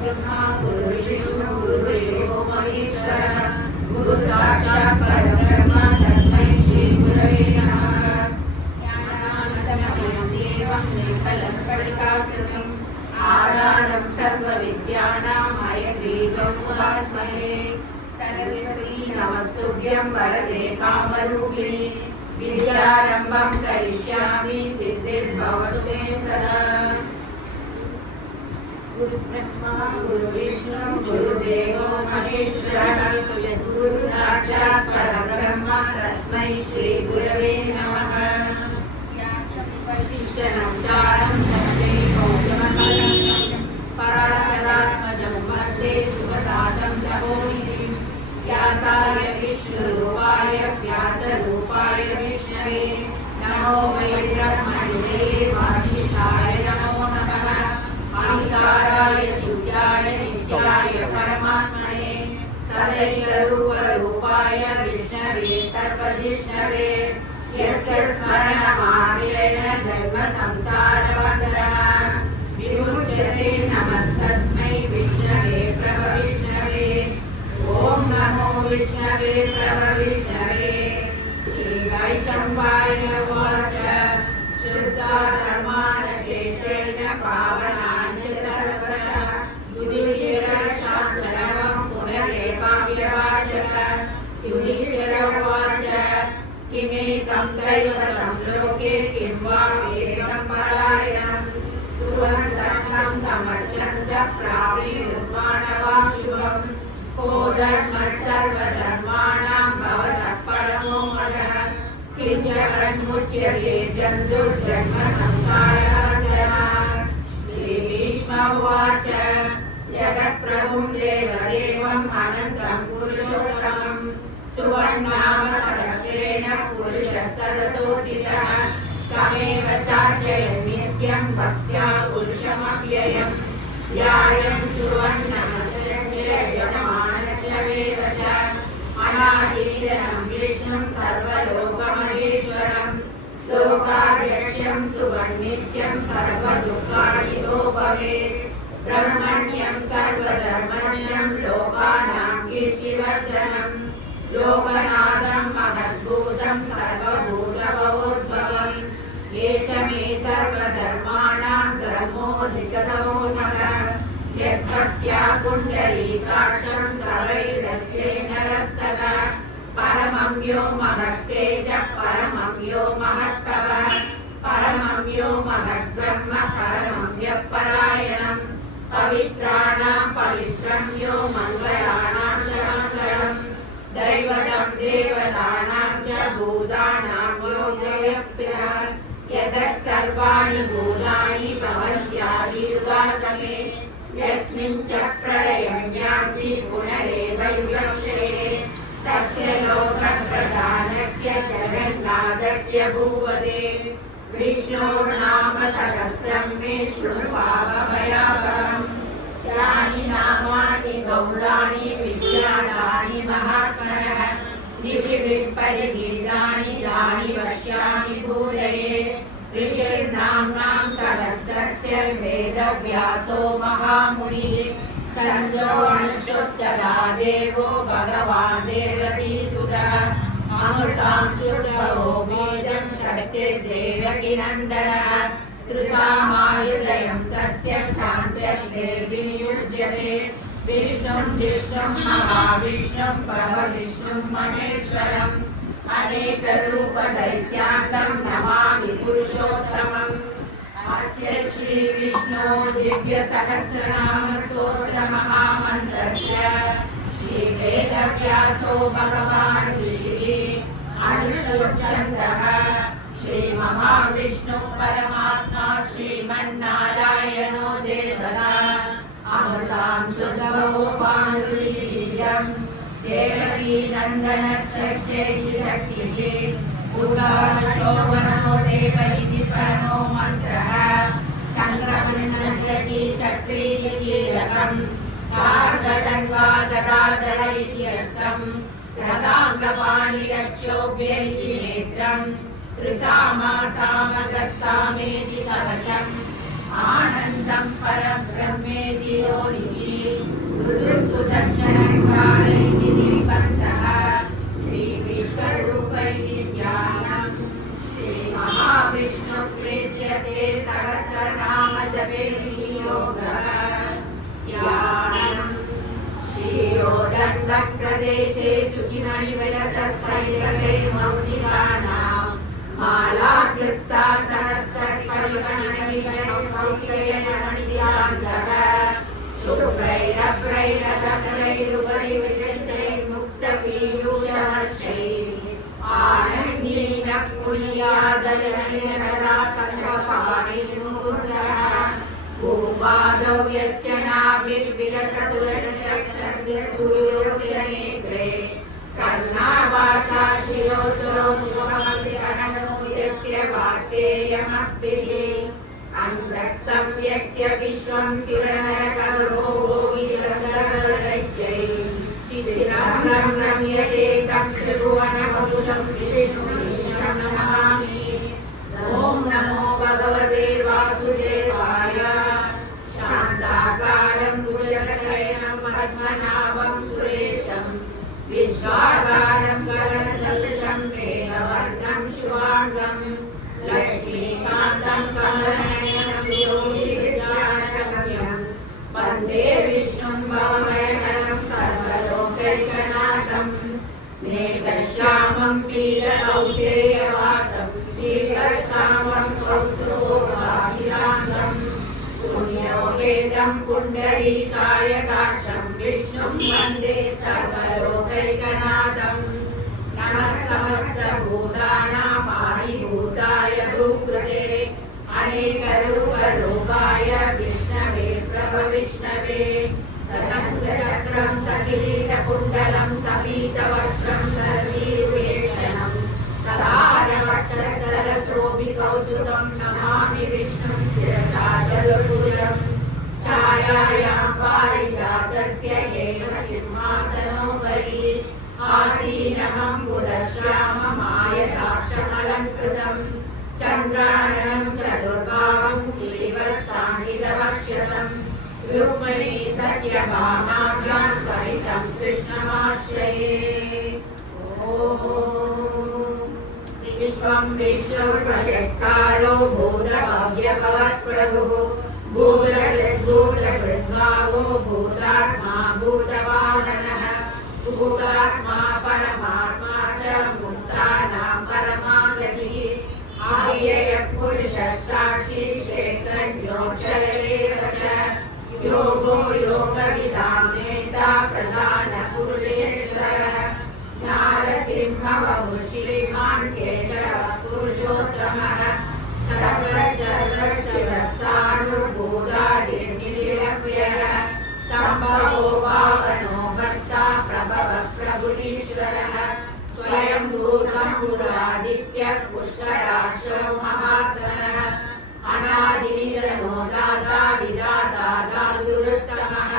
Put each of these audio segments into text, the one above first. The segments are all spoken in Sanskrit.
ब्रह्मा गुरु विष्णु गुरुदेवो महेश्वर गुरु साक्षात् परब्रह्म तस्मै श्री गुरवे नमः। ज्ञानानन्दमयं देवं निर्मलस्फटिकाकृतिम् आधारं सर्वविद्यानां हयग्रीवम् उपास्महे। सरस्वती नमस्तुभ्यं वरदे कामरूपिणि विद्यारम्भं करिष्यामि सिद्धिर्भवतु मे सदा। गुरु ब्रह्मा गुरु विष्णु गुरुदेवो महेश्वरः गुरु साक्षात् परब्रह्म तस्मै श्री गुरवे नमः। व्यासं वसिष्ठनन्दानं सर्वे गौतममहं पराशरात्मजं वन्दे सुगतादं तपोनिधिं। व्यासाय विष्णुरूपाय व्यासरूपाय विष्णवे नमो वै ब्रह्मणे वासिष्ठाय नमो नमः। अनिकाराय सूर्याय नित्याय परमात्मने सदैकरूपरूपाय विष्णवे सर्वजिष्णवे यस्य स्मरणमात्रेण जन्मसंसारबन्धनः विमुच्यते। नमस्तस्मै विष्णवे प्रभविष्णवे। ॐ नमो विष्णवे प्रभविष्णवे। श्रीवैशम्पायन उवाच शुद्धाधर्मानशेषेण पावनाञ्च सर्वशः युधिष्ठिरशान्तनवं पुनरेवाव्यवाचः। युधिष्ठिर उवाच किमेकं दैवतं लोके किं वा वेदं परायणं सुवन्तं तमर्चन्त प्राणिनिर्माणवान् शुभं। को धर्मः सर्वधर्माणां भवतः परमो मदः किं जगन्मुच्यते जन्तुर्जन्म संसारात्। श्रीभीष्म उवाच जगत्प्रभुं देवदेवम् अनन्तं पुरुषोत्तमं सुवर्णाम सहस्रेण पुरुषः सदतोऽतिशः तमेव चार्चयन् नित्यं भक्त्या पुरुषमव्ययम्। ध्यायन् सुवर्णमस्य यजमानस्य वेद च अनादिनिधनं विष्णुं सर्वलोकमहेश्वरं लोकाध्यक्षं सुवर्नित्यं सर्वदुःखादितो भवेत्। ब्रह्मण्यं सर्वधर्मण्यं लोकानां कीर्तिवर्धनं लोकनाथं महद्भूतं सर्वभूतभवोद्भवम्। एष मे सर्वधर्माणां धर्मोऽधिकतमो नरः यद्भक्त्या पुण्डरीकाक्षं सर्वैरर्थेन रसः। परमं यो महत्तेजः परमं यो महत्तपः परमं यो महद्ब्रह्म परमं यः परायणं। पवित्राणां पवित्रं यो मङ्गलानां च मङ्गलम् दैवतं देवतानां च भूतानां यो जयप्रियः। यतः सर्वाणि भूतानि भवन्त्यादियुगागमे यस्मिन् च प्रलयं यान्ति पुनरेव युगक्षये तस्य लोकप्रधानस्य जगन्नाथस्य भूपते विष्णोर्नाम सहस्रं मे शृणु पापभयापहम्। यानि नामानि गौराणि विख्यातानि महात्मनः ऋषिभिः परिगीतानि यानि वक्ष्यामि भूतये। ऋषिर्नाम्नां सहस्रस्य वेदव्यासो महामुनिः छन्दोऽनुष्टुप्तदा देवो भगवान् देवकीसुतः। अमृतांशुर्भवो बीजं शक्तिर्देवकीनन्दनः त्रिसामायुधयं तस्य शान्तिर्देवी नियुज्यते। विष्णुं जिष्णुं महाविष्णुं प्रभविष्णुं महेश्वरम् अनेकरूपदैत्यान्तं नमामि पुरुषोत्तमम्। अस्य श्रीविष्णो दिव्यसहस्रनामस्तोत्रमहामन्त्रस्य श्रीवेदव्यासो भगवान् ऋषिः अनुष्टुप्छन्दः। श्रीमहाविष्णुः परमात्मा श्रीमन्नारायणो देवता अमृतांशुधरो भानुर्वीर्यं देवकीनन्दनस्य शक्तिः उदाशोभनो देव इति प्रणो मन्त्रः। चन्द्रमण्डलकी चक्रीकीलकं शार्दतन्वा गदाधर इत्यस्तं रथाङ्गपाणिरक्षोभ्य इति नेत्रं त्रिसामा सामगस्सामेति कवचम् आनन्दं परब्रह्म सहस्रनाम जपे विनियोगः ध्यानम् श्रीयोदण्डप्रदेशे शुचिमणिविलसत्सैलके मौक्तिकानां मालाक्लृप्ता सहस्रस्वरिगणमणिगणमौक्तिकमणिदिलाङ्गः शुभ्रैरभ्रैरभद्रैरुपरि विचित्रैर्मुक्तपीयूषवर्षैः आनन्दीनः पुण्यादरणीयकदा सर्वपाणिर्मूर्धः भूपादौ यस्य नाभिर्विगतसुरनिरश्चन्द्रसूर्योच्चनेत्रे कर्णावासा शिरोतरो मुखमग्निकणनो यस्य वास्तेयमप्रिः अन्तस्तं यस्य विश्वं शिरणकरो विजगर्वदैत्यैः चितिरं रम्यते तं त्रिभुवनमपुषं विष्णुमीशं नमामि ॐ नमो भगवते वासुदेवाय शान्ताकारं भुजगशयनं पद्मनाभं सुरेशं विश्वाकारं गगनसदृशं मेघवर्णं शुभाङ्गं लक्ष्मीकान्तं कमलनयनं योगिविद्यारम्यं वन्दे विष्णुं भवभयहरं सर्वलोकैकनाथं मेघश्यामं पीतकौशेयवासं श्रीवत्सामं कौस्तुभोगाभिरामं पुण्योपेतं पुण्डरीकायताक्षं विष्णुं वन्दे सर्वलोकैकनाथं नमः समस्तभूतानामादिभूताय भूकृते अनेकरूपरूपाय विष्णवे प्रभविष्णवे सतङ्गचक्रं सकिरीटकुण्डलं सपीतवस्त्रं सरसीरुवेक्षणं सदानवस्तस्थलशोभिकौसुतं नमामि विष्णुं शिरसा चतुर्भुजं छायायां पारिजातस्य येन सिंहासनोपरि आसीनमम्बुदश्याममायताक्षमलङ्कृतं चन्द्राननं चतुर्बाहुं श्रीवत्साङ्गितवक्षसं रुक्मिणी सत्यभामाभ्यां सहितं कृष्णमाश्रये विश्वं विष्णुर्प्रचक्कारो भूतभव्यभवत्प्रभुः भूतकृद्भूतकृद्भावो भूतात्मा भूतवाहनः भूतात्मा परमात्मा च मुक्तानां परमागतिः आर्ययः पुरुषः साक्षी क्षेत्रज्ञोऽक्षर एव च योगो योगविदां नेता प्रधानपुरुषेश्वरः नारसिंहवपुः श्रीमान् केशवः पुरुषोत्तमः सर्वस्ताणुर्भूतादिर्निरव्ययः सम्भवो पावनो भर्ता प्रभवः प्रभुरीश्वरः स्वयं भूसम्भुरादित्यः पुष्कराक्षो महासनः अनादिनिधनो दाता विधाता दातुरुत्तमः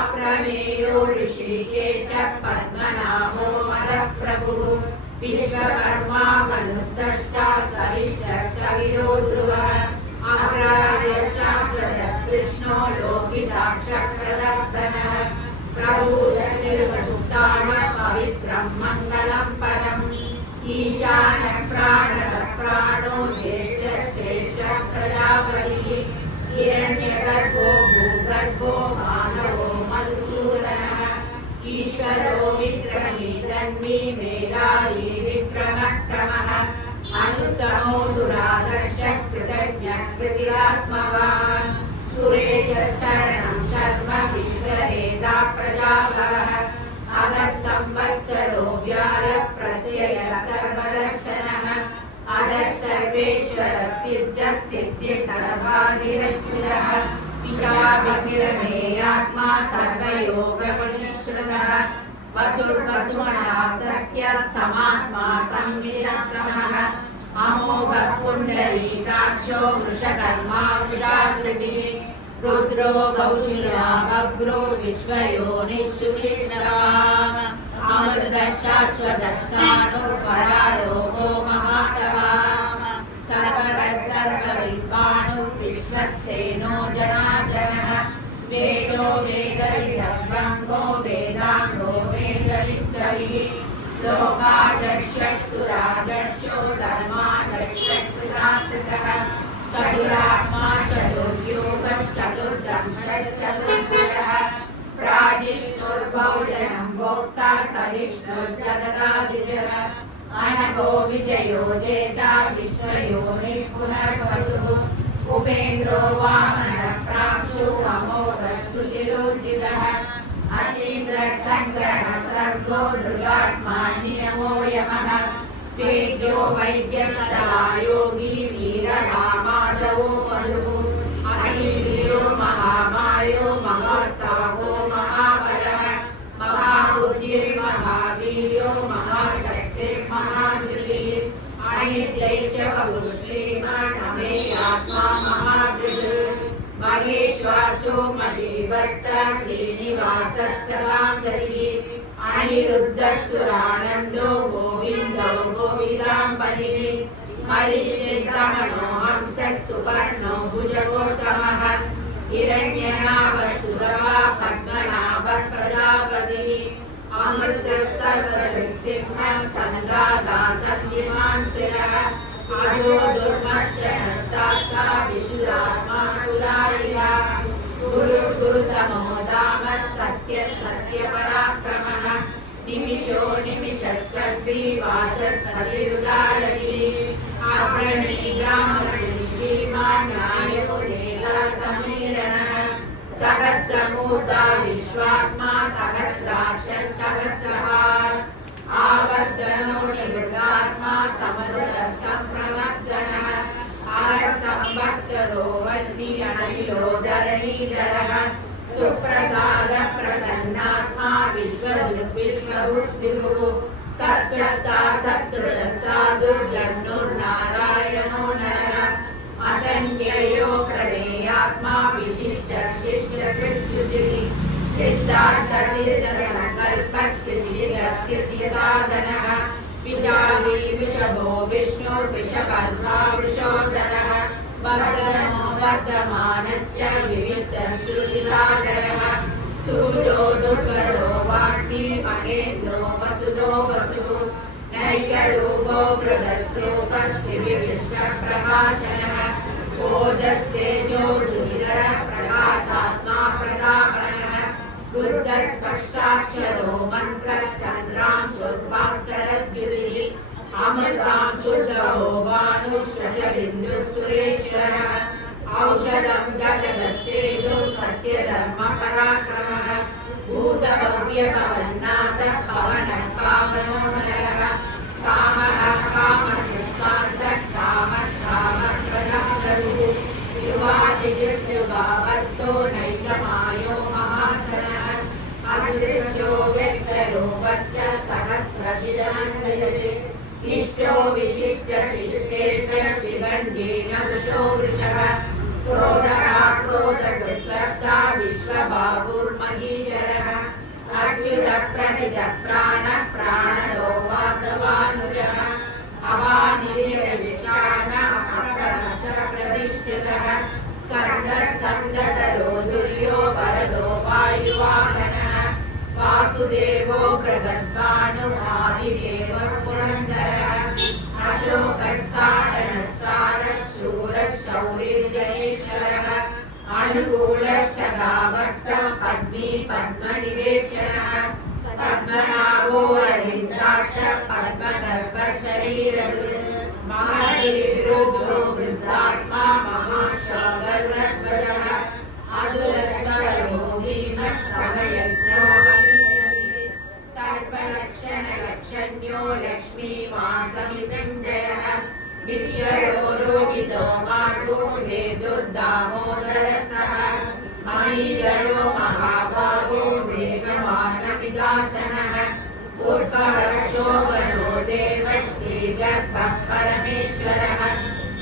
अप्रमेयो ऋषिकेशः पद्मनाभो वरप्रभुः विश्वकर्मा मनुस्सष्टा सविष्टस्तविरो ध्रुवः अग्रार्यशास्त्रदः कृष्णो लोकिताक्षप्रदर्शनः प्रभुदनिर्वृत्तानः पवित्रं मङ्गलं परम् ईशानः प्राणः प्राणो ज्येष्ठश्रेष्ठः प्रजापतिः हिरण्यगर्भो भूगर्भो मानवो मधुसूदनः ईश्वरो विक्रमी तन्वी मेधावी विक्रमक्रमः अनुत्तमो दुरादर्शः कृतज्ञः कृतिरात्मवान् सुरेशः शरणं शर्म विश्वरेदा प्रजापतिः अगः संवत्सरो व्यालः प्रत्ययः सर्वदर्शनः अधः सर्वेश्वरः सिद्धः सिद्धिः सर्वाधिरच्युतः ईशाभिनिरमेयात्मा सर्वयोगपरिश्रुतः वसुर्वसुमनः सत्यः समात्मा संविदः समः अमोघः पुण्डरीकाक्षो वृषकर्मा वृषाकृतिः रुद्रो बहुशिरा भग्रो विश्वयोनिश्चुतिस्रवाम अमृतः शाश्वतस्थाणुर्परारोहो महातवाम सर्वगः सर्वविद्वानुर्विश्वक्सेनो जनार्दनः वेदो वेदविदब्रह्मो वेदाङ्गो वेदविद्कविः लोकादर्शः सुरादर्शो धर्मादर्शः कृताकृतः चतुरात्मा जनको विजयो जेता विश्वयोनिः पुनर्वसुः उपेन्द्रो वामनः प्रांशु अमोघः सुचिरोज्जितः अतीन्द्रः सङ्ग्रहः सर्गो मृगात्मा नियमो यमः वेद्यो वैद्यः सदा योगी वीररामादवो मधुः अहीन्द्रियो महामायो महोत्साहो महाबलः महाबुद्धिर्महावीर्यो महाशक्तिर्महाधृतिः अनित्यैश्च बहुः श्रीमान् अमेयात्मा महाधृतिः महेश्वासो महीवर्ता श्रीनिवासः सदाङ्गतिः अनिरुद्धः सुरानन्दो गोविन्दो गोविदाम्बरिः मरीचिर्दमनो हंसः सुपर्णो भुजगोत्तमः हिरण्यनाभः सुरवा पद्मनाभः प्रजापतिः अमृतः सर्वसिंहः सन्दाता सत्यवान् शिरः अजो दुर्मर्शनः शास्ता विशुद्धात्मा सुरारिः गुरुतमो दामः सत्यः सत्यपराक्रमः निमिषो निमिषस्वद्विवाचस्पतिरुदारैः अप्रणीग्रामः श्रीमान् न्यायो लीलासमीरणः सहस्रमूर्धा विश्वात्मा सहस्राक्षः सहस्रवान् आवर्तनो निवृत्तात्मा समरुतः सम्प्रवर्तनः संवत्सरो वह्निरणिलो धरणीधरः सुप्रसादः प्रसन्नात्मा विश्वबुद्धिः सत्कृता सत्कृतः साधुर्जन्नुर्नारायणो नरः असंख्ययो प्रमेयात्मा विशिष्टः शिष्टकृच्छुचिः सिद्धार्थसिद्धसङ्कल्पः सिद्धिसाधनः विशाली वृषभो विष्णुर्वृषभर्मा वृषोदरः वर्धनो वर्धमानश्च विविधः श्रुतिसागरः सूर्यो दुर्गरो वाग्मी महेन्द्रो वसुदो वसुः नैकरूपो बृहद्रूपः शिविविष्टप्रकाशनः ओजस्तेजो दुर्धरः प्रकाशात्मा प्रदापणः बुद्धस्पष्टाक्षरो मन्त्रः चन्द्रांशुर्भास्करद्युतिः अमृतां शुद्धो भानुशशबिन्दुसुरेश्वरः औषधं जगदस्येदो सत्यधर्मपराक्रमः भूतभव्यभवन्नाथः पवनः कामनोहरः कामः कामकृत्कान्तः कामः कामप्रदप्रभुः युवातियुगावत्तो नैकमायो महासनः अदृश्यो व्यक्तरूपस्य सहस्रजिदनन्दयसे इष्टो विशिष्टशिष्टेश्वर शिवण्येन वृषो वृषः क्रोधः क्रोधकृत्कर्ता विश्वबाहुर्महीशरः अच्युतः प्रथितः प्राणः प्राणदो वासवानुजः अवानिधिरधिष्ठानः प्रतिष्ठितः स्कन्दस्तन्दतरो दुर्यो वरदो वायुवाहनः वासुदेवो बृहद्भानु आदिदेवः पुरन्दरः अशोकस्तारणस्तारः शूरः शौरिर्जयेश्वरः अनुकूलः सदावर्तः पद्मी पद्मनिवेक्षणः पद्मनाभो अरिन्दाक्षः पद्मगर्भः शरीरधृत् महर्षिरुद्रो वृद्धात्मा महाशोगर्वध्वजः अतुलस्वरो भीमः समयज्ञो सर्वलक्षणलक्षण्यो लक्ष्मीवान् समितञ्जयः भिक्षरो रोगितो मार्गो हेतुर्दामोदरः सः महीधरो महाभागो वेगवानविदासनः उत्पहर्षोवनो देवः श्रीगर्भः परमेश्वरः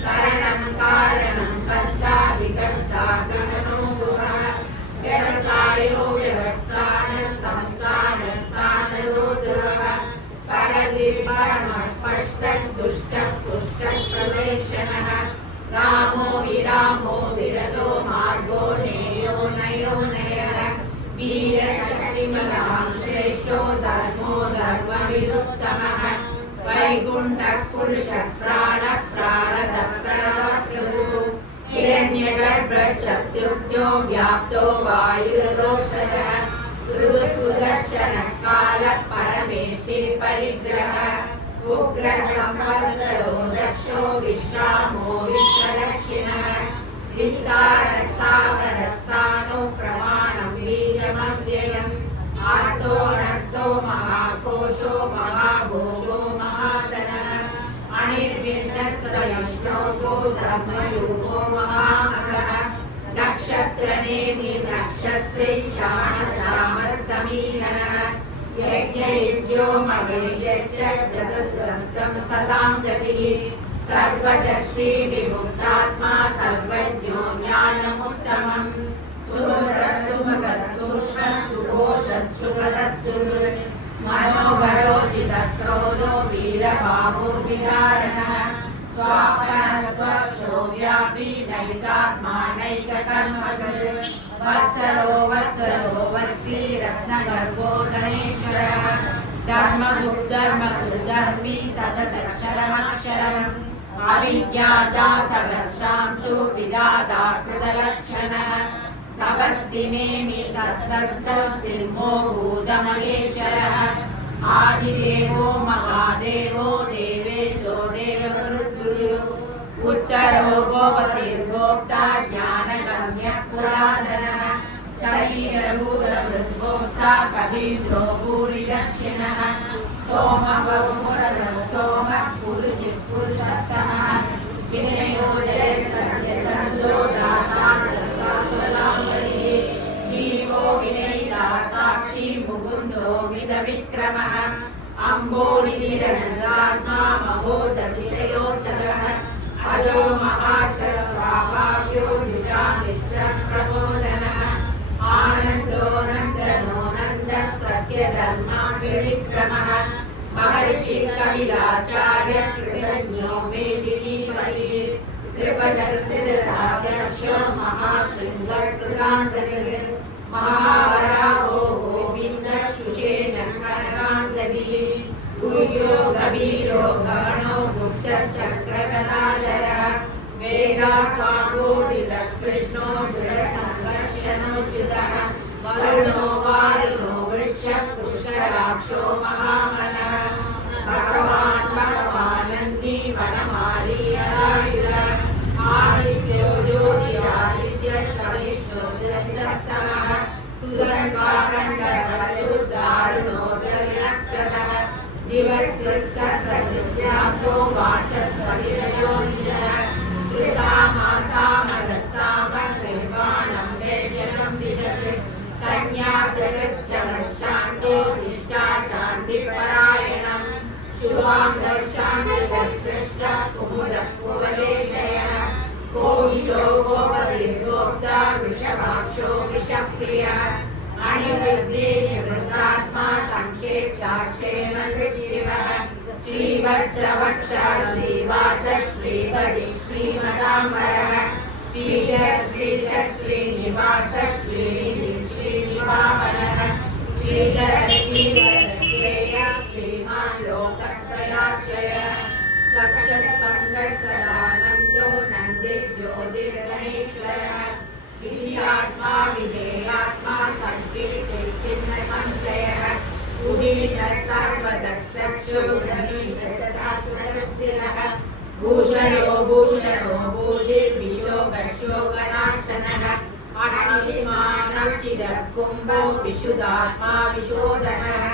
करणं कारणं कर्ता विकर्ता गणनो गुहः व्यवसायो व्यवस्थानः संस्थानस्थानयो ध्रुवः परगिरिपरमः स्पष्टः दुष्टः पुष्टः प्रवेक्षणः रामो विरतो मार्गो नेयो नयो नयः वीरशक्तिमतां श्रेष्ठो धर्मो धर्मविदुत्तमः वैकुण्ठः पुरुषः प्राणः प्राणदः प्रणवप्रभुः हिरण्यगर्भः शत्रुघ्नो व्याप्तो वायुरदोषधः ऋतुसुदर्शनः कालः परमेष्टिः परिग्रहः उग्रसंवत्सरो दक्षो विश्रामो विश्वदक्षिणः विस्तारस्तावरस्तानो प्रमाणं बीजमव्ययम् आर्तो नर्तो महाकोशो महाभोगो महाधनः अनिर्विण्णस्वयश्लोको धर्मयोगो महामगः नक्षत्रनेमि नक्षत्रे क्षाणसामः समीहनः यज्ञयुज्यो महेशस्य चतुस्सन्तं सदां गतिः सर्वदर्शी विमुक्तात्मा सर्वज्ञो ज्ञानमुत्तमम् सुमधुरः सुमगः सूक्ष्मः सुघोषः सुगतः सुहृत् मनोहरो जितक्रोधो वीरबाहुर्विदारणः स्वापनः स्वक्षो व्यापी नैकात्मा नैककर्मकृत् वत्सरो वत्सरो वत्सी रत्नगर्भो धनेश्वरः धर्मगुप्धर्मकृद्धर्मी सदसक्षरमक्षरम् अविद्याता सहस्रांशु विदाता कृतलक्षणः तपस्तिनेमि सत्तस्थो सिंहो भूतमहेश्वरः आदिदेवो महादेवो देवेशो देवहृद्गुरुः उत्तरो गोपतिर्गोप्ता ज्ञानगम्यः पुरातनः शरीरभूतभृद्गोप्ता कवीन्द्रो भूरिदक्षिणः सोमः सोमः पुरुषोत्तमः विनयो जयसत्यसन्तो दासान्तराम्बरिः जीवो विनयिता साक्षी मुकुन्दो विदविक्रमः अम्बोनिरनन्दात्मा महोदतिशयोत्तरः अजो महाश्रस्वाभाव्यो निजामित्रः प्रबोधनः आनन्दो नन्दनो नन्दः सत्यधर्माभिविक्रमः महर्षि कपिलाचार्य कृतज्ञो मेदिनीवली त्रिपदस्थिरसाध्यक्षो महाशृङ्गकृतान्तरिः महावराहो गोविन्दः शुचेन कनकान्तरिः गुह्यो गभीरो गणो गुप्तचक्रगदाधरः वेदास्वाङ्गोदितः कृष्णो दृढसङ्घर्षणोचितः वरुणो वारुणो वृक्षः पुरुषराक्षो महामनः भगवानन्दी वनमाली अरायुधः आदित्यो ज्योतिरादित्यः सविष्णुर्दशसप्तमः सुदर्भाखण्डः दारुणोदयप्रदः दिवस्कृत्सर्वभृत्यासो वाचस्पतिरयो निजः कृसामासामरसामः निर्वाणं वेशनं विशत् संन्यासगच्छवः शान्तो निष्ठा शान्तिपरायणम् शुभाङ्गः शान्तिदस्पृष्टः कुमुदः कुवलेशयः कोविदो गोपतिर्गोप्ता वृषभाक्षो वृषप्रियः अनिवृद्धिर्वृतात्मा संक्षेप्ताक्षेण कृच्छिवः श्रीवत्सवक्षः श्रीवासः श्रीपति श्रीमदाम्बरः श्रीधः श्रीशः श्रीनिवासः श्रीनिधिः श्रीनिवाहनः श्रीधरः श्रीधरश्रेयः श्रीमान् लोकत्रयाश्रयः स्वक्षस्पन्दः सदानन्दो नन्दिर्ज्योतिर्गणेश्वरः विधियात्मा विधेयात्मा संकीर्तिर्चिन्नसंशयः उदीतः सर्वदश्चक्षुर्गणेशशास्त्रस्थिरः भूषणो भूषणो भूजिर्विशोकशोकनाशनः अग्निष्मानश्चिदः कुम्भो विशुद्धात्मा विशोधनः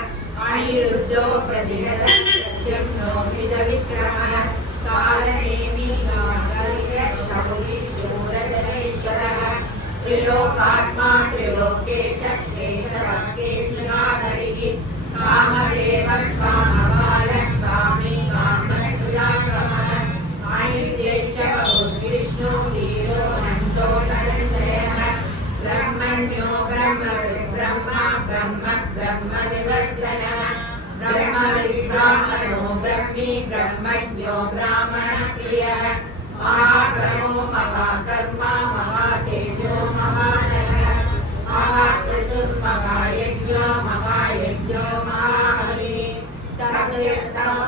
अनिरुद्धो प्रतिहतः प्रद्युम्नो विदविक्रमः कालनेमि शौरीशूरजलेश्वरः त्रिलोकात्मा त्रिलोकेशः केशवः केशिनाहरिः कामदेवः कामबालः कामी कामस्तुजाक्रमः अनिर्देशः विष्णु वीरो नन्दो धनञ्जयः ब्रह्मण्यो ब्रह्मा ब्रह्म ब्रह्म विवर्धनः ब्रह्मविद्ब्राह्मणो ब्रह्मी ब्रह्मज्ञो ब्राह्मणप्रियः महाकर्मो महाकर्मा महातेजो महानरः महाचतुर्महायज्ञो महायज्ञो महाहरिः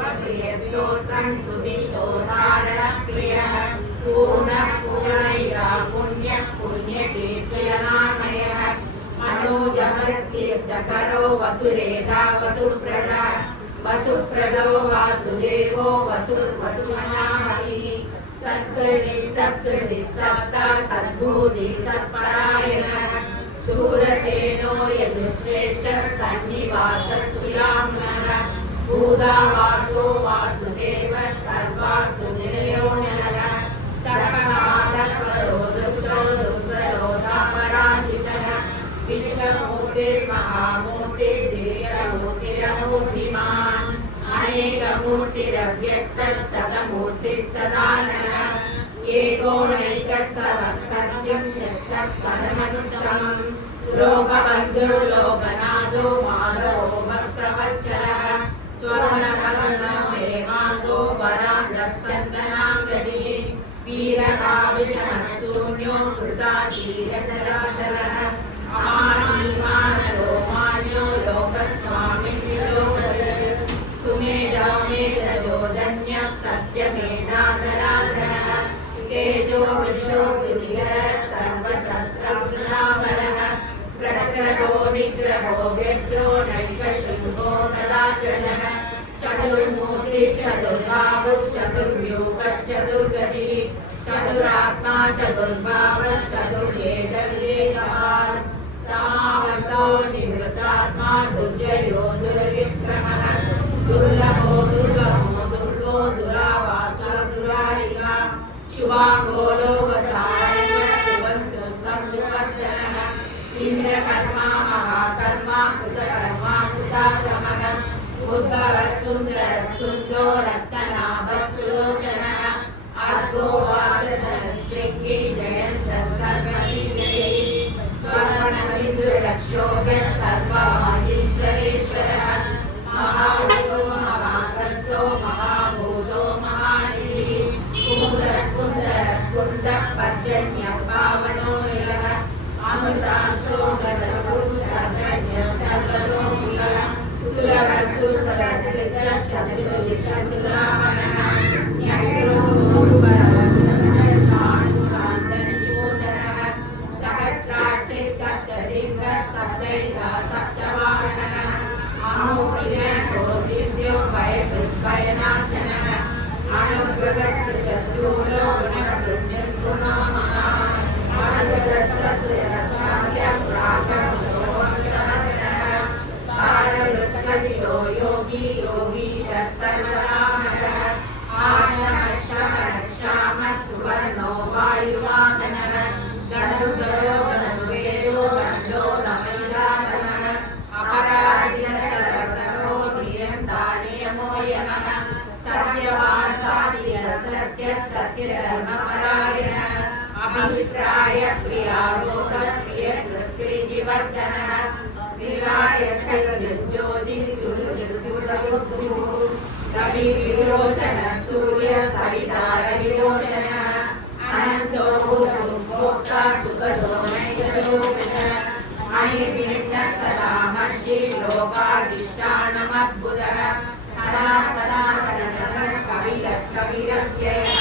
सर्वस्तोत्रं सुधिसोदारणप्रियः पूर्णः पूर्णैरा पुण्यः पुण्यकीर्तनामयः मनोजमस्तीर्थकरो वसुरेधा वसुप्रदा वसुप्रदो वासुदेवो वसुर्वसुमनामहि सत्कृतिः सत्कृतिः सप्ता सद्बुद्धिः सत्परायणः शूरसेनो यदुश्रेष्ठः सन्निवासः सुयाम्नः भूतावासो वासुदेवः सर्वासुदेयो नरः तर्पणादर्परो दुर्गो दुर्बलोधापराजितः विश्वमूर्तिर्महामूर्तिर्दिव्यमूर्तिरमूर्तिमान् अनेकमूर्तिरव्यक्तः सदमूर्तिः सदाननः एकोनैकः सवत्कर्म्यं यत्तत्परमनुत्तमम् लोकबन्धुर्लोकनाथो माधवो भक्तवत्सलः स्वर्णकर्णो हेमाङ्गो वरान्दश्चन्दनाङ्गदिः वीरकाविशनः शून्यो कृताशीलचराचरः अमानीमानलो मान्यो लोकस्वामिन्योगः सुमेधो मेधयो धन्यः सत्यमेधाधराधरः तेजो विशो गिरिधरः सर्वशस्त्रवृणावरः प्रकृतो निग्रहो व्यग्रो नैकशृङ्गो तदाचलः चतुर्मूर्तिः चतुर्बाहुः चतुर्व्यूहश्चतुर्गतिः चतुरात्मा चतुर्भावः चतुर्वेदविवेकवान् समावर्तो निवृत्तात्मा दुर्जयो दुर्विक्रमः दुर्लभो दुर्गमो दुर्गो दुरावासो दुरारिका शुभाङ्गो लोकचारणः सुबन्धुः सद्विवर्धनः इन्द्रकर्मा महाकर्मा कृतकर्मा कृतागमः उद्भवः सुन्दरः सुन्दो रत्ननाभः सुलोचनः अर्धो वाचसरश्रृङ्गी जयन्तः सर्वविजयी स्वर्णबिन्दुरक्षोभ्यः सर्ववागीश्वरेश्वरः महाभूतो महाकर्तो महाभूतो महानिधिः कुन्दः पर्जन्यः पावनो निलः अमृतांशो गणभूः सर्वज्ञः सर्वतोमुखः सुलभः सुलभः सिद्धः शत्रुरामणः सहस्राक्षे सप्तलिङ्गः सप्तैधा सप्तवाहनः अमोघो दिव्यो भयनाशनः अणुभृगशूलो गुणगुणोमः पारवृत्कलिलो योगी योगीशः सर्वरामः श्यामः सुवर्णो वायुवाहनः गणुर्गरो गणुर्वेदो गण्डो दमैदानः अपराधिनः सर्वतरो नियन्तानियमो यमः सत्यवान् साधियः सत्यः सत्यधर्मपरायणः अभिप्राय प्रियालोकप्रियकृत्प्रीतिवर्धनः विरायस्य ज्योतिः सुरुचिस्तुरबुद्धुः रविविलोचनः सूर्यः सविता रविलोचनः अनन्तो भोक्ता सुखदो नैकलोकः अनिर्विघ्नः सदा महर्षि लोकाधिष्ठानमद्भुतः सदा सनातनः कविरः कविरव्ययः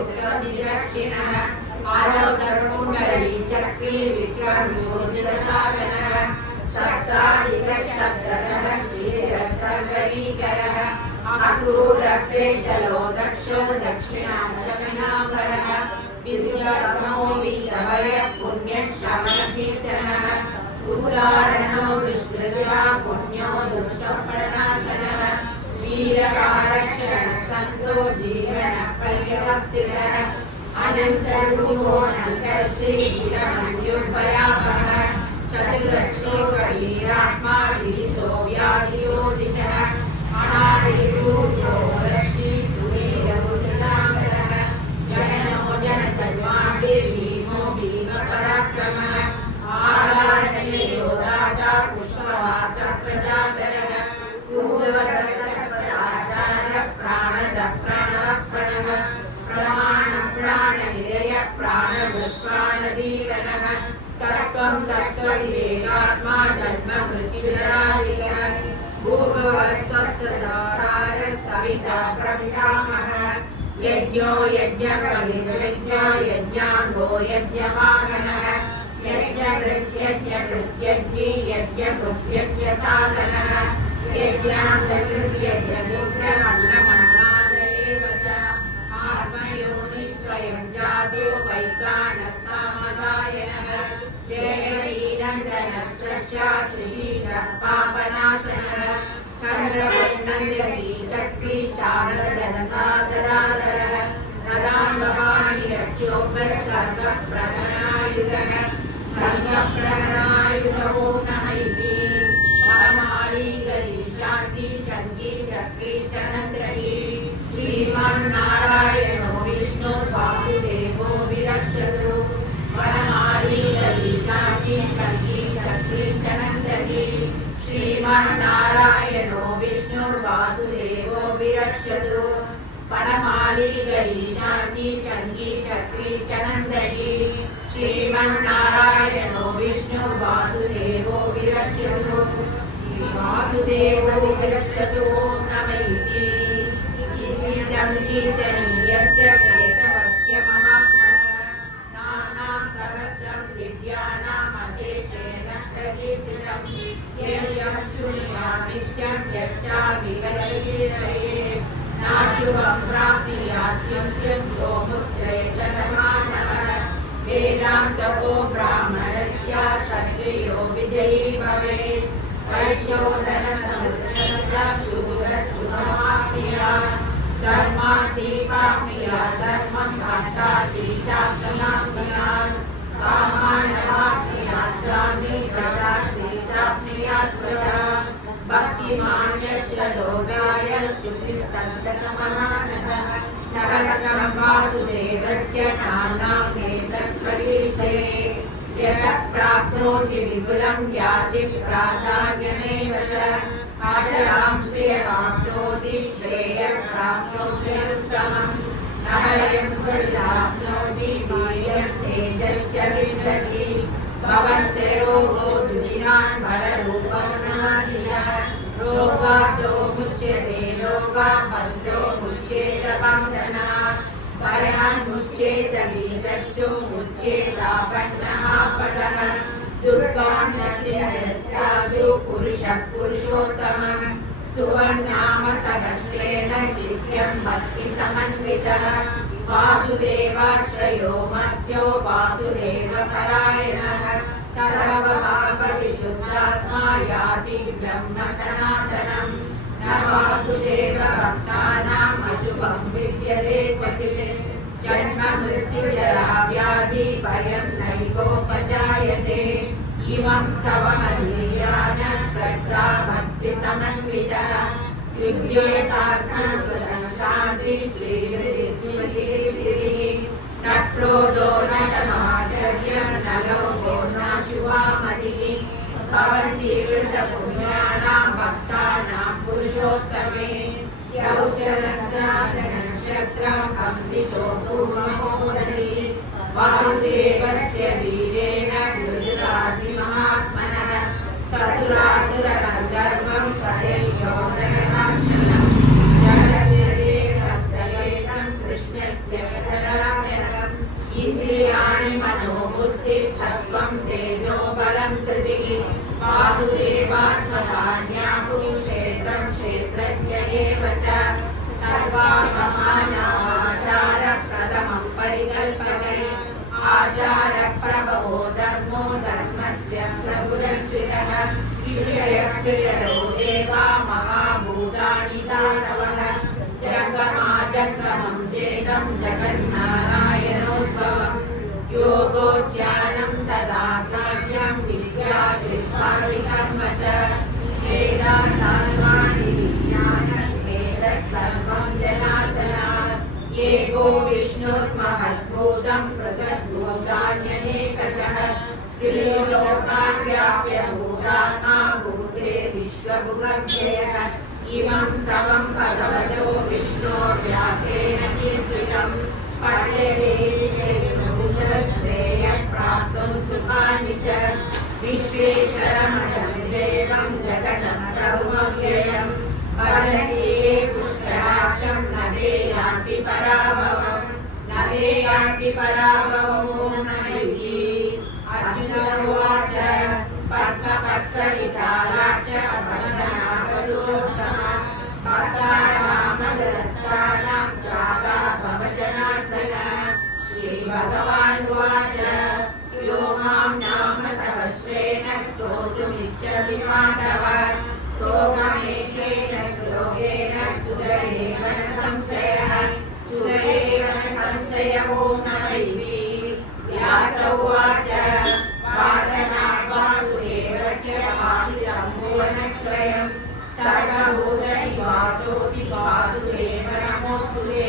स्वस्तिरक्षिणः आलोककुण्डली चक्री विक्रमोर्जितशासनः शब्दाधिकः शब्दसहस्रीरः सर्वरीकरः अक्रूरप्रेषलो दक्षो दक्षिणामलमिनाम्बरः विद्यात्मो वीरभयः पुण्यः श्रवणकीर्तनः उदाहरणो दुष्कृत्या पुण्यो दुःसम्प्रणाशनः वीरकारक्षणः सन्तो जीवनः पर्यवस्थितः अनन्तरूपो नन्तश्री वीरमन्युर्भयावहः चतुरश्लोकवीरात्मा वीशो व्याधियोदिशः अनादिरूपो दर्शी सुवीररुद्राङ्गः जननो जनतन्वादिर्भीमो भीमपराक्रमः आलारनिलयो दाता पुष्पवासः प्रजाकरः पूर्वदर्शकराचार्यः प्राणदः प्राणः प्राणनिलयः प्राणभृत्प्राणदीवनः तत्त्वं तत्त्वविदेहात्मा जन्ममृत्युजरादिकः भूर्भुवस्वस्तधाराः सविता प्रपितामहः यज्ञो यज्ञपतिर्यज्ञो यज्ञाङ्गो यज्ञवाहनः यज्ञः यज्ञकृत्यज्ञकृत्यज्ञी यज्ञकृत्यज्ञसाधनः यज्ञान्तर्यज्ञगुह्यमन्नमन्नादयेव च आत्मयोनिः स्वयं जातो वैकानः सामगायनः देहवीनन्दनस्रश्चाशिषः पापनाशनः चन्द्रवर्णन्यती चक्री शारदगङ्गाधराधरः रदाङ्गवाणिरक्षोभः सर्वप्रहरणायुधः सर्वप्रहरणायुधो नमैति परमाली गरी शान्ति चङ्गी चक्री चनन्दरी श्रीमन्नारायणो विष्णु वासुदेवो विरक्षतु परमाली गरी शान्ति चङ्गी चक्री चनन्दरी श्रीमन्नारायणो विष्णु वासुदेवो विरक्षतु परमाली गरी शान्ति चङ्गी चक्री चनन्दरी श्रीमन्नारायणो विष्णु वासुदेवो विरक्षतु वासुदेवो विरक्षतु नमैति गीतं कीर्तनीयस्य केशवस्य महात्मनः नाम्नां सहस्रं दिव्यानामशेषेण प्रकीर्तितं यं शृणुयात् नित्यं यश्चाभिगलयेतये नाशुभं प्राप्नुयात् यस्य मुक्तैकतमानवः वेदान्तको ब्राह्मणस्य क्षत्रियो विजयी भवेत् वैश्योधनसमुद्रशूरशुभमाप्नुयात् धर्मार्थीपाप्नुयात् धर्मं भक्तार्थी चाप्नुयात् कामानवाप्नुयात् चाप्नुयात् चाप्नुयात् भक्तिमान्यस्य लोकाय शुचिस्तन्तकमनसः सहस्रं वासुदेवस्य नाम्नां एतत्प्रकीर्ते यः प्राप्नोति विपुलं याति प्राधान्यमेव च आचरां श्रेयवाप्नोति श्रेयः प्राप्नोति उत्तमम् नरयं प्राप्नोति वीर्यं तेजश्च विन्दति भवन्त्रयोगो दुरिणान् बलरूपगुणादिनः रोगातो मुच्यते रोगापन्तो मुच्येत बन्धनात् भयान् मुच्येत वीतश्चो मुच्येतापन्नः पदः दुर्गान्नतिरस्तासु पुरुषः पुरुषोत्तमः सुवर्णाम सहस्रेण नित्यं भक्तिसमन्वितः वासुदेवाश्रयो मर्त्यो वासुदेवपरायणः सर्वभावविशुद्धात्मा याति ब्रह्म सनातनम् न वासुदेव भक्तानाम् अशुभं विद्यते क्वचित् जन्म मृत्युजरा व्याधि भयं नैकोपजायते इमं स्तवमलीयान श्रद्धा भक्तिसमन्वितः युज्येतार्थं शान्ति श्रीहृदिस्मृतिः न क्रोधो न समाचर्यं न लोभो न शुभामतिः भवन्ति वृद्धपुण्यानां भक्तानां पुरुषोत्तमे यौषधनक्षत्रं कम्पितो पूर्वमोदति वासुदेवस्य वीरेण गुजरातिमहात्मनः ससुरासुरगन्धर्वं स्वयंशोधननाशनं जगदेकं कृष्णस्य सदाचरम् इन्द्रियाणि मनोबुद्धिः सत्त्वं तेजो बलं धृतिः वासुदेवात्मकान्याहुः क्षेत्रं क्षेत्रज्ञ एव च सर्वासमानाचारप्रथमं परिकल्पते आचारप्रभवो धर्मो धर्मस्य प्रभुरक्षितः विषयप्रियरो देवा महाभूतानि दानवः जङ्गमाजङ्गमं चेदं जगन्नारायणोद्भवम् योगो ज्ञानं तदा साख्यं विद्याश्रित्वादिकर्म च वेदाशास्त्राणि विज्ञानं वेदः सर्वं जनार्दनात् एको विष्णुर्महद्भूतं पृथग्भूतान्यनेकशः त्रिलोकान् व्याप्य भूतात्मा भूते विश्वभुवव्ययः इमं स्तवं भगवतो विष्णोर्व्यासेन कीर्तितं पठ्यते श्रेयः प्राप्तुं सुखानि च विश्वेश्वरमजं देवं जगतं प्रभुमव्ययं वदति ये पुष्कराक्षं न ते यान्ति पराभवं न ते यान्ति पराभवो न युगी अर्जुन उवाच पद्मपत्रविशालाक्ष पद्मनाभसूत्तम भक्तानामदत्तानां त्राता भव जनार्दन। श्रीभगवानुवाच यो मां नाम सहस्रेण स्तोतुमिच्छति माधव सोऽहमेकेन श्लोकेन स्तुतयेव न संशयः स्तुतयेव न संशयः ॐ नमः इति। व्यास उवाच वाचनात् वासुदेवस्य वासितं भुवनत्रयं सर्वभूतनिवासोऽसि वासुदेव नमोऽस्तुते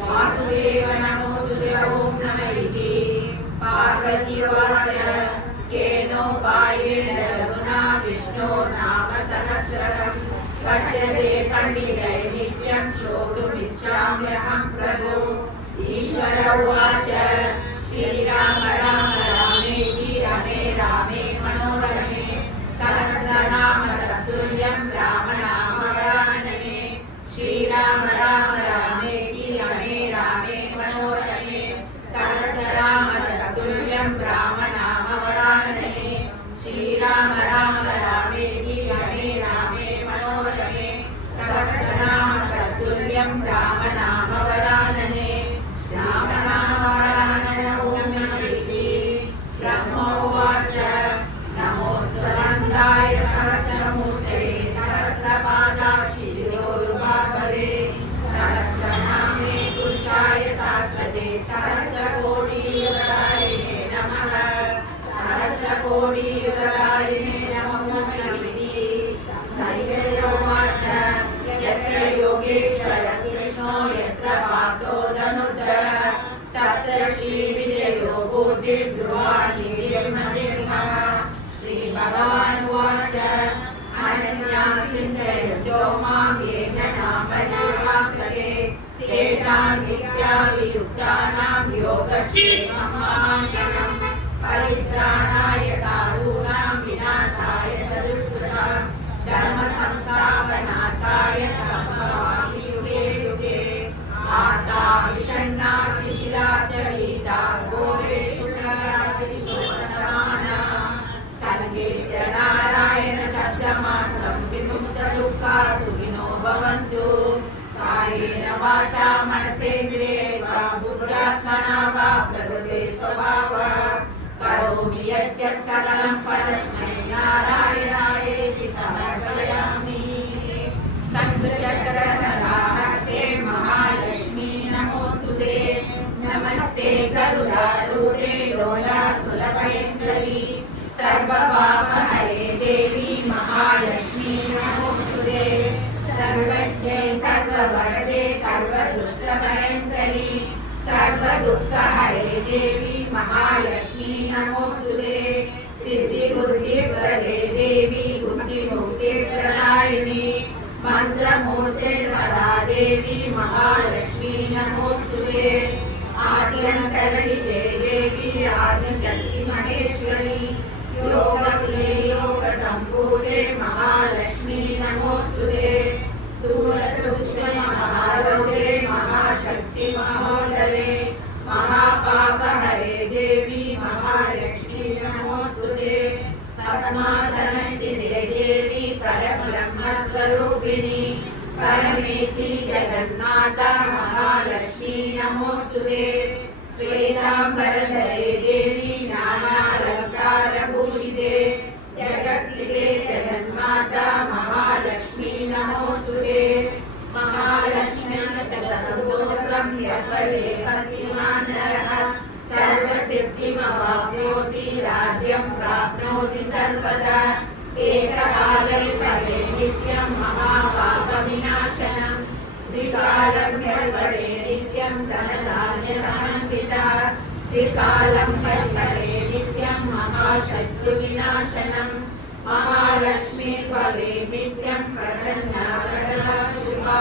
वासुदेव नमोऽस्तुते ॐ नमः इति। पार्वती उवाच केनोपायेन रघुना विष्णो नाम सहस्रकं पठ्यते पण्डितैः नित्यं श्रोतुमिच्छाम्यहं प्रभो। ईश्वर उवाच श्रीराम राम रामेति रमे रामे मनोरमे सहस्रनाम तत्तुल्यं राम नाम वरानने। श्रीराम राम रामेति रमे रामे मनोरमे सहस्रनाम तत्तुल्यं राम नाम वरानने। श्रीराम राम रामेति रमे रामे मनोरमे सहस्रनाम तत्तुल्यं राम नाम वरानने। राम नाम वरानन ॐ नमः इति। ब्रह्मोवाच नमोऽस्तुवन्दाय सहस्रमूर्तये सहस्रपादाक्षिशिरोरुबाहवे सहस्रनामे पुरुषाय शाश्वते सहस्रकोटियुगधारिणे नमः सहस्रकोटियुगधारिणे नमो नमः। संजय उवाच यत्र योगेश्वर कृष्णो यत्र पार्थो धनुर्धरः तत्र श्रीविजयो बुद्धिर्ध्रुवाणि विजयमतिर्मः। श्रीभगवानुवाच अनन्यां चिन्तयन्तो मां ये जना पर्युपासते तेषां नित्याभियुक्तानां योगक्षेममाङ्गलं परित्राणाय साधूनां विनाशाय चतुष्कृतां धर्मसंस्थापनार्थाय सम्भवामि युगे युगे। आर्ता विषण्णा शिथिला च वीता घोरेषु नरकादिषुवर्तमाना सङ्गीत्य नारायण शब्दमात्रं विमुक्तदुःखा सुखिनो भवन्तु। कायेन वाचा मनसेन्द्रियैर्वा बुद्ध्यात्मना वा प्रकृते स्वभावात् करोमि यत् सकलं परस्मै नारायणायेति समर्पयामि। शङ्खचक्रगदाहस्ते महालक्ष्मी नमोऽस्तुते नमस्ते गरुडारूढे लोलासुलभयङ्करी सर्वपापहरे देवी महालक्ष्मी नमोऽस्तुते। सर्वज्ञे सर्ववरदे सर्वदुष्टभयङ्करी सर्वदुःखहरे देवी महालक्ष्मी नमोऽस्तुते। सिद्धिबुद्धिप्रदे देवी बुद्धिमुक्तिप्रदायिनी मन्त्रमूर्ते सदा देवी महालक्ष्मी नमोऽस्तुते। आद्यन्तरहिते देवी आदिशक्तिमहेश्वरी योगकुले योगसम्भूते महालक्ष्मी नमोऽस्तुते। स्थूलसूक्ष्ममहारौद्रे महाशक्तिमहोदरे महापापहरे देवी महालक्ष्मी नमोऽस्तुते। पद्मासनस्थिते देवी परब्रह्मस्वरूपिणी परमेशी जगन्माता महालक्ष्मी नमोऽस्तुते। श्वेताम्बरधरे देवी नानालङ्कारभूषिते जगत्स्थिते जगन्माता महालक्ष्मी नमोऽस्तुते। महालक्ष्म्यष्टकस्तोत्रं यः पठेत् भक्तिमान् नरः सर्वसिद्धिमवाप्नोति राज्यं प्राप्नोति सर्वदा। एककाले पठेत् नित्यं महापापविनाशनं द्विकालं पठेत् नित्यं धनधान्यसमन्वितः त्रिकालं पठेत् नित्यं महाशत्रुविनाशनं महालक्ष्मी भवेत् नित्यं प्रसन्ना शुभा।